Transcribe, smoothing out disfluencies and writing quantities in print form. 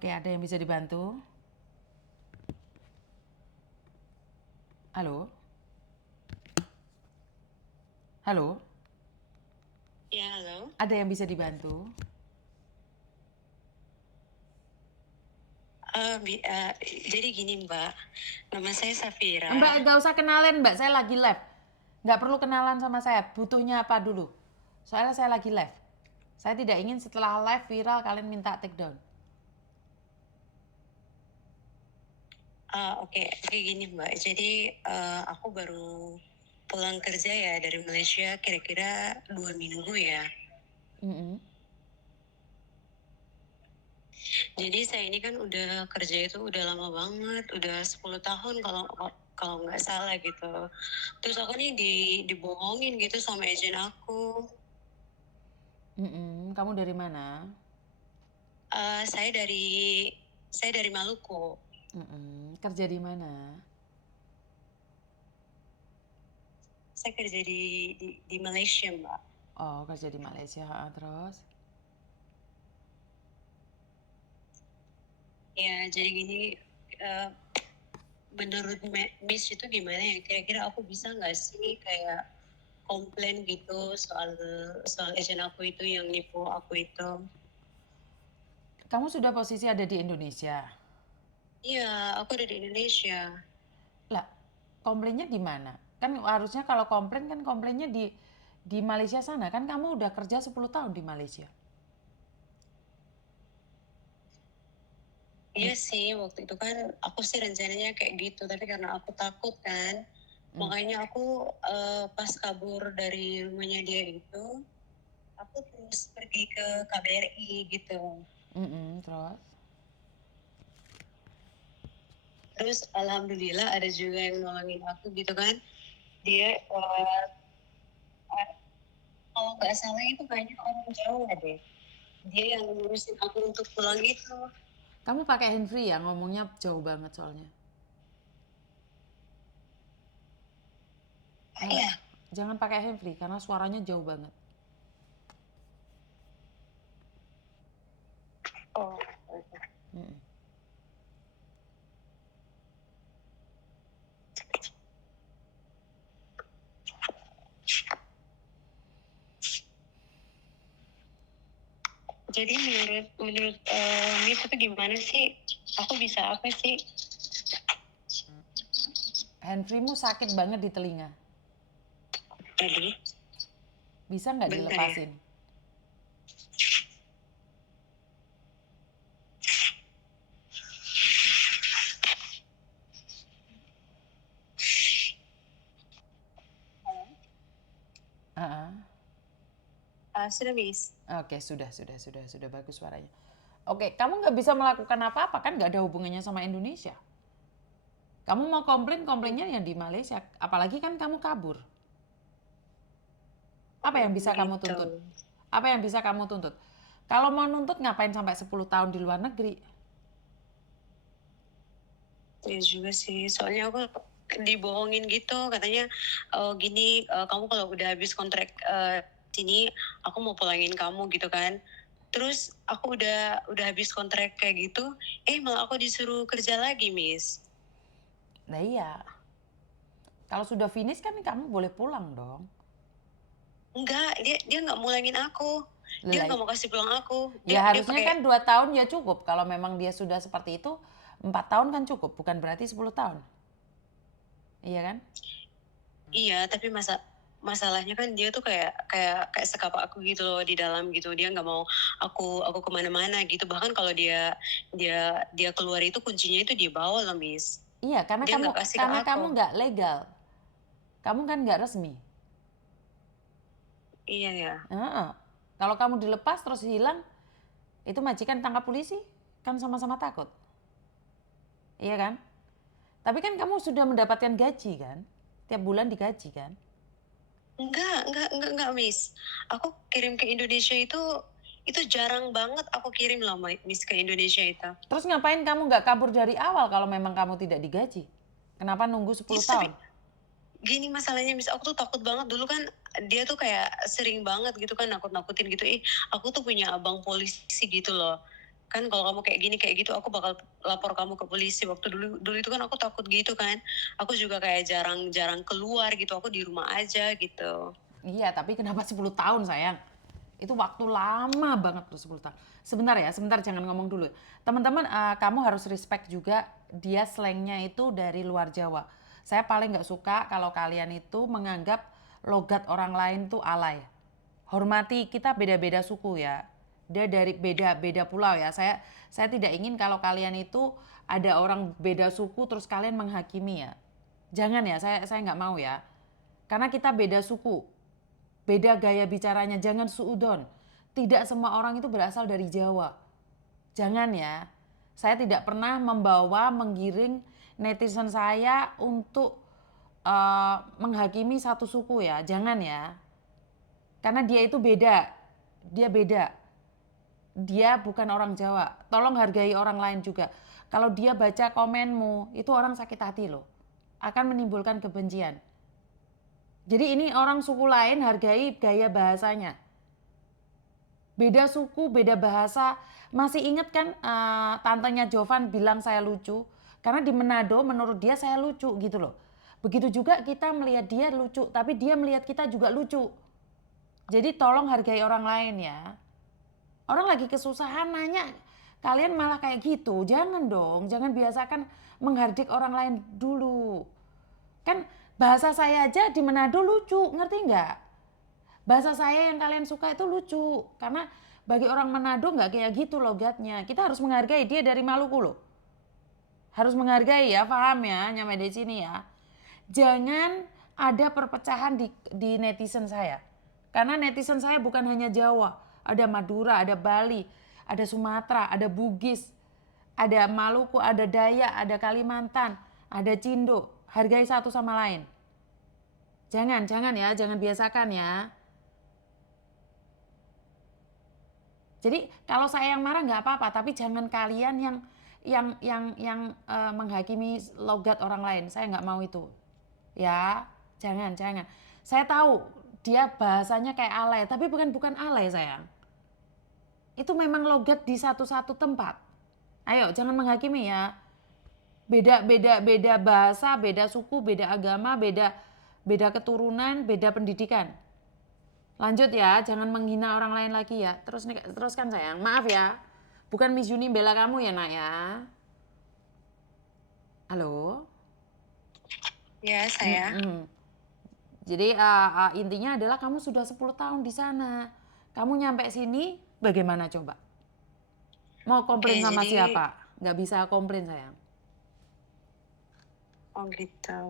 Oke, ada yang bisa dibantu? Halo? Halo? Ya, halo. Ada yang bisa dibantu? Jadi gini Mbak, nama saya Safira. Mbak, gak usah kenalin Mbak, saya lagi live. Gak perlu kenalan sama saya, butuhnya apa dulu? Soalnya saya lagi live. Saya tidak ingin setelah live viral kalian minta take down. Oke gini Mbak. Jadi aku baru pulang kerja ya dari Malaysia kira-kira 2 minggu ya. Mm-mm. Jadi saya ini kan udah kerja itu udah lama banget, udah 10 tahun kalau kalau nggak salah gitu. Terus aku nih dibohongin gitu sama agent aku. Mm-mm. Kamu dari mana? Eh, saya dari saya dari Maluku. Mm-mm. Kerja di mana? Saya kerja di Malaysia Mbak. Oh, kerja di Malaysia. Terus? Ya, jadi gini, eh, menurut Miss itu gimana ya? Kira-kira aku bisa nggak sih kayak komplain gitu soal soal agent aku itu yang nipu aku itu? Kamu sudah posisi ada di Indonesia? Iya, aku ada di Indonesia. Lah, komplainnya di mana? Kan harusnya kalau komplain kan komplainnya di Malaysia sana. Kan kamu udah kerja 10 tahun di Malaysia. Iya sih, waktu itu kan aku sih rencananya kayak gitu, tapi karena aku takut kan, makanya aku pas kabur dari rumahnya dia itu, aku terus pergi ke KBRI gitu. Mm-mm, terus? Terus alhamdulillah ada juga yang nolongin aku gitu kan. Dia kalau nggak salah itu banyak orang Jawa deh. Dia yang ngurusin aku untuk pulang itu. Kamu pakai handfree ya, ngomongnya jauh banget soalnya. Enggak, Iya. jangan pakai handfree karena suaranya jauh banget. Oh. Mm-mm. Jadi menurut menurut Miss itu gimana sih? Aku bisa apa sih? Handfreemu sakit banget di telinga. Tadi Bisa nggak bentar ya. dilepasin? Ah, Sudah Miss. Oke, sudah bagus suaranya. Oke, kamu nggak bisa melakukan apa-apa kan nggak ada hubungannya sama Indonesia. Kamu mau komplain, komplainnya yang di Malaysia. Apalagi kan kamu kabur. Apa yang bisa kamu Gitu. tuntut? Apa yang bisa kamu tuntut? Kalau mau nuntut ngapain sampai 10 tahun di luar negeri? Ya juga sih. Soalnya aku dibohongin gitu katanya gini kamu kalau udah habis kontrak sini aku mau pulangin kamu gitu kan. Terus aku udah habis kontrak kayak gitu, malah aku disuruh kerja lagi, Miss. Nah iya, kalau sudah finish kan kamu boleh pulang dong. Enggak, dia nggak mulangin aku. Dia Lelai. nggak mau kasih pulang aku. Ya Dia harusnya pakai. kan 2 tahun ya cukup. Kalau memang dia sudah seperti itu, 4 tahun kan cukup. Bukan berarti 10 tahun. Iya kan? Iya, tapi masalahnya kan dia tuh kayak kayak kayak sekapa aku gitu loh di dalam gitu. Dia nggak mau aku kemana-mana gitu. Bahkan kalau dia dia keluar itu kuncinya itu dia bawa loh, Miss. Iya, karena Dia kamu nggak kasih ke karena aku. kamu nggak legal. Kamu kan nggak resmi. Iya ya. Heeh. Kalau kamu dilepas terus hilang, itu majikan tangkap polisi, kan sama-sama takut. Iya kan? Tapi kan kamu sudah mendapatkan gaji kan? Tiap bulan digaji kan? Enggak, Miss. Aku kirim ke Indonesia itu jarang banget aku kirim loh, Miss, ke Indonesia itu. Terus ngapain kamu nggak kabur dari awal kalau memang kamu tidak digaji? Kenapa nunggu 10 Yes, tapi tahun? gini masalahnya, Miss, aku tuh takut banget dulu kan. Dia tuh kayak sering banget gitu kan nakut-nakutin gitu. Aku tuh punya abang polisi gitu loh. kan kalau kamu kayak gini kayak gitu aku bakal lapor kamu ke polisi. Waktu dulu dulu itu kan aku takut gitu kan, aku juga kayak jarang-jarang keluar gitu, aku di rumah aja gitu. Iya, tapi kenapa 10 tahun sayang? Itu waktu lama banget tuh 10 tahun. Sebentar ya, sebentar jangan ngomong dulu. Teman-teman, kamu harus respect juga dia slangnya itu dari luar Jawa. Saya paling nggak suka kalau kalian itu menganggap logat orang lain tuh alay. Hormati, kita beda-beda suku ya. Dia dari beda-beda pulau ya. Saya tidak ingin kalau kalian itu ada orang beda suku terus kalian menghakimi ya. Jangan ya, saya nggak mau ya. Karena kita beda suku, beda gaya bicaranya, jangan suudon. Tidak semua orang itu berasal dari Jawa. Jangan ya. Saya tidak pernah membawa, menggiring netizen saya untuk menghakimi satu suku ya. Jangan ya. Karena dia itu beda. Dia beda. Dia bukan orang Jawa. Tolong hargai orang lain juga. Kalau dia baca komenmu, itu orang sakit hati loh. Akan menimbulkan kebencian. Jadi ini orang suku lain hargai gaya bahasanya. Beda suku, beda bahasa. Masih ingat kan tantenya Jovan bilang saya lucu? Karena di Manado menurut dia saya lucu gitu loh. Begitu juga kita melihat dia lucu, tapi dia melihat kita juga lucu. Jadi tolong hargai orang lain ya. Orang lagi kesusahan nanya, kalian malah kayak gitu. Jangan dong, jangan biasakan menghardik orang lain dulu. Kan bahasa saya aja di Manado lucu, ngerti nggak? Bahasa saya yang kalian suka itu lucu. Karena bagi orang Manado nggak kayak gitu logatnya. Kita harus menghargai, dia dari Maluku loh. Harus menghargai ya, paham ya, nyampe di sini ya. Jangan ada perpecahan di netizen saya. Karena netizen saya bukan hanya Jawa. Ada Madura, ada Bali, ada Sumatera, ada Bugis, ada Maluku, ada Dayak, ada Kalimantan, ada Cindo. Hargai satu sama lain. Jangan ya, jangan biasakan ya. Jadi kalau saya yang marah nggak apa-apa, tapi jangan kalian yang menghakimi logat orang lain. Saya nggak mau itu. Ya, jangan. Saya tahu dia bahasanya kayak alay, tapi bukan alay sayang. Itu memang logat di satu tempat. Ayo, jangan menghakimi ya. Beda bahasa, beda suku, beda agama, beda keturunan, beda pendidikan. Lanjut ya, jangan menghina orang lain lagi ya. Teruskan sayang, maaf ya. Bukan Miss Yuni bela kamu ya nak ya. Halo? Ya, saya. Jadi intinya adalah kamu sudah 10 tahun di sana. Kamu nyampe sini bagaimana coba? Mau komplain Oke, sama jadi siapa? Nggak bisa komplain sayang. oh gitu.